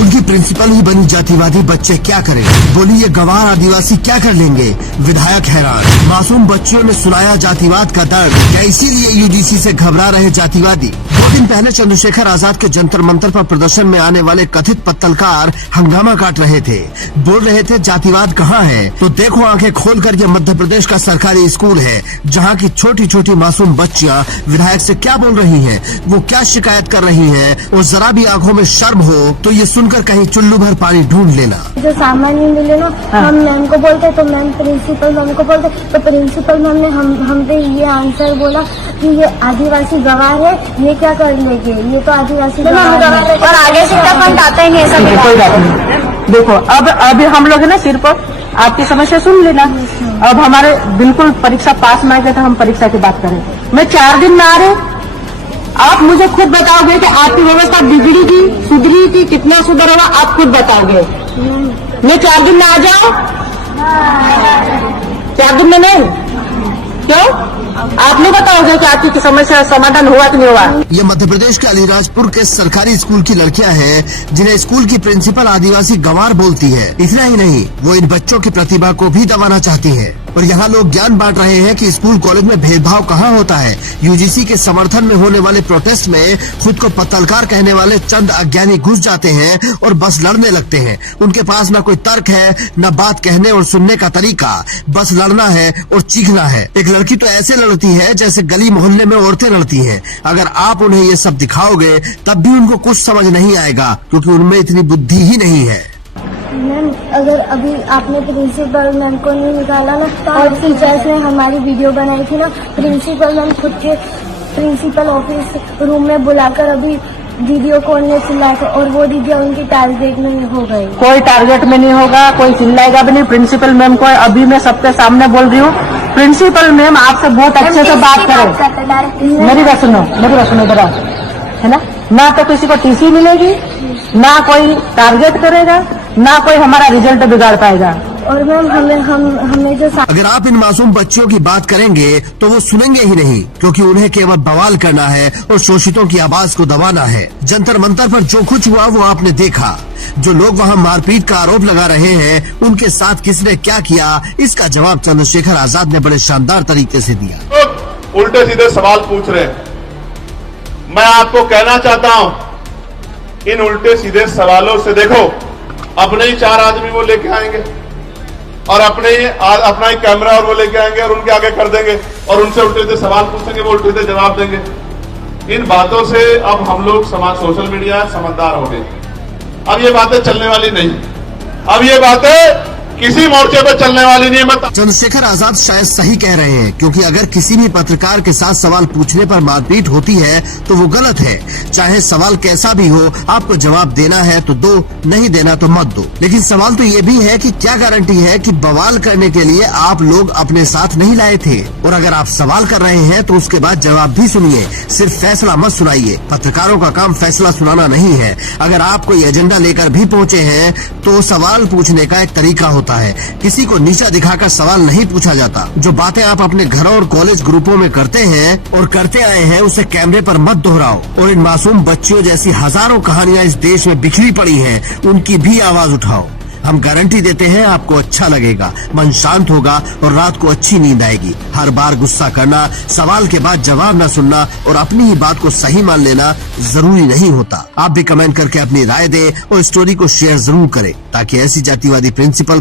School की principal ही बनी जातिवादी, बच्चे क्या करें? बोली ये गंवार आदिवासी क्या कर लेंगे? विधायक हैरान। मासूम बच्चियों ने सुनाया जातिवाद का दर्द, क्या इसीलिए यूजीसी से घबरा रहे जातिवादी? 2 दिन पहले चंद्रशेखर आजाद के जंतर मंतर पर प्रदर्शन में आने वाले कथित पत्तलकार हंगामा काट रहे थे, बोल रहे थे जातिवाद कहाँ है? तो देखो आंखें खोलकर, ये मध्य प्रदेश का सरकारी स्कूल है, जहाँ की छोटी छोटी मासूम बच्चियाँ विधायक से क्या बोल रही हैं, वो क्या शिकायत कर रही हैं, और जरा भी आंखों में शर्म हो तो ये सुनकर कहीं चुल्लू भर पानी ढूंढ लेना। जो सामान नहीं मिले ना, हम मैम को बोलते तो मैम प्रिंसिपल मैम को बोलते तो प्रिंसिपल मैम ने हम पे ये आंसर बोला कि ये आदिवासी गवार है, ये क्या कर लेंगे, ये तो आदिवासी गवार है और आगे से क्या फंड आता ही नहीं। ऐसा कोई बात नहीं। देखो अब हम लोग है ना, सिर्फ आपकी समस्या सुन लेना। अब हमारे बिल्कुल परीक्षा पास में आ गया, तो हम परीक्षा की बात करें। मैं 4 दिन में आ रहे, आप मुझे खुद बताओगे कि आपकी व्यवस्था बिगड़ी थी, सुधरी थी, कितना सुधर होगा, आप खुद बताओगे। मैं 4 दिन में आ जाऊं? 4 दिन में नहीं, क्यों? आप नहीं बताओगे कि आपकी समस्या समाधान हुआ कि नहीं हुआ? ये मध्य प्रदेश के अलीराजपुर के सरकारी स्कूल की लड़कियां हैं, जिन्हें स्कूल की प्रिंसिपल आदिवासी गंवार बोलती है। इतना ही नहीं, वो इन बच्चों की प्रतिभा को भी दबाना चाहती है। और यहाँ लोग ज्ञान बांट रहे हैं कि स्कूल कॉलेज में भेदभाव कहाँ होता है। यूजीसी के समर्थन में होने वाले प्रोटेस्ट में खुद को पत्तलकार कहने वाले चंद अज्ञानी घुस जाते हैं और बस लड़ने लगते हैं। उनके पास न कोई तर्क है, न बात कहने और सुनने का तरीका, बस लड़ना है और चीखना है। एक लड़की तो ऐसे लड़ती है जैसे गली मोहल्ले में औरतें लड़ती हैं। अगर आप उन्हें ये सब दिखाओगे तब भी उनको कुछ समझ नहीं आएगा, क्योंकि उनमें इतनी बुद्धि ही नहीं है। मैम, अगर अभी आपने प्रिंसिपल मैम को नहीं निकाला ना, और टीचर्स ने हमारी वीडियो बनाई थी ना, प्रिंसिपल मैम खुद के प्रिंसिपल ऑफिस रूम में बुलाकर अभी वीडियो कॉल ने चिल्लाया था, और वो दीदी उनकी टारगेट में हो गई। कोई टारगेट में नहीं होगा, कोई चिल्लाएगा भी नहीं। प्रिंसिपल मैम को अभी मैं सबके सामने बोल रही हूँ, प्रिंसिपल मैम आपसे बहुत अच्छे से बात करें। मेरी बात सुनो इधर, है ना तो किसी को टीसी मिलेगी, ना कोई टारगेट करेगा, ना कोई हमारा रिजल्ट बिगाड़ पाएगा। और मैम हमें जो अगर आप इन मासूम बच्चियों की बात करेंगे तो वो सुनेंगे ही नहीं, क्योंकि उन्हें केवल बवाल करना है और शोषितों की आवाज को दबाना है। जंतर मंतर पर जो कुछ हुआ वो आपने देखा। जो लोग वहाँ मारपीट का आरोप लगा रहे हैं, उनके साथ किसने क्या किया, इसका जवाब चंद्रशेखर आजाद ने बड़े शानदार तरीके से दिया। उल्टे सीधे सवाल पूछ रहे हैं। मैं आपको कहना चाहता हूँ, इन उल्टे सीधे सवालों से देखो, अपने ही 4 आदमी वो लेके आएंगे और अपना ही कैमरा और वो लेके आएंगे और उनके आगे कर देंगे और उनसे उल्टे सीधे सवाल पूछेंगे, वो उल्टे सीधे जवाब देंगे। इन बातों से अब हम लोग सोशल मीडिया समझदार हो गए। अब ये बातें चलने वाली नहीं, अब ये बातें किसी मोर्चे पर चलने वाली नहीं। चंद्रशेखर आजाद शायद सही कह रहे हैं, क्योंकि अगर किसी भी पत्रकार के साथ सवाल पूछने पर मारपीट होती है तो वो गलत है। चाहे सवाल कैसा भी हो, आपको जवाब देना है तो दो, नहीं देना तो मत दो। लेकिन सवाल तो ये भी है कि क्या गारंटी है कि बवाल करने के लिए आप लोग अपने साथ नहीं लाए थे। और अगर आप सवाल कर रहे हैं तो उसके बाद जवाब भी सुनिए, सिर्फ फैसला मत सुनाइए। पत्रकारों का काम फैसला सुनाना नहीं है। अगर आप कोई एजेंडा लेकर भी पहुँचे हैं तो सवाल पूछने का एक तरीका होता है। किसी को नीचा दिखाकर सवाल नहीं पूछा जाता। जो बातें आप अपने घरों और कॉलेज ग्रुपों में करते हैं और करते आए हैं, उसे कैमरे पर मत दोहराओ। और इन मासूम बच्चियों जैसी हजारों कहानियां इस देश में बिखरी पड़ी हैं, उनकी भी आवाज उठाओ। हम गारंटी देते हैं आपको अच्छा लगेगा, मन शांत होगा और रात को अच्छी नींद आएगी। हर बार गुस्सा करना, सवाल के बाद जवाब न सुनना और अपनी ही बात को सही मान लेना जरूरी नहीं होता। आप भी कमेंट करके अपनी राय दें और स्टोरी को शेयर जरूर करें, ताकि ऐसी जातिवादी प्रिंसिपल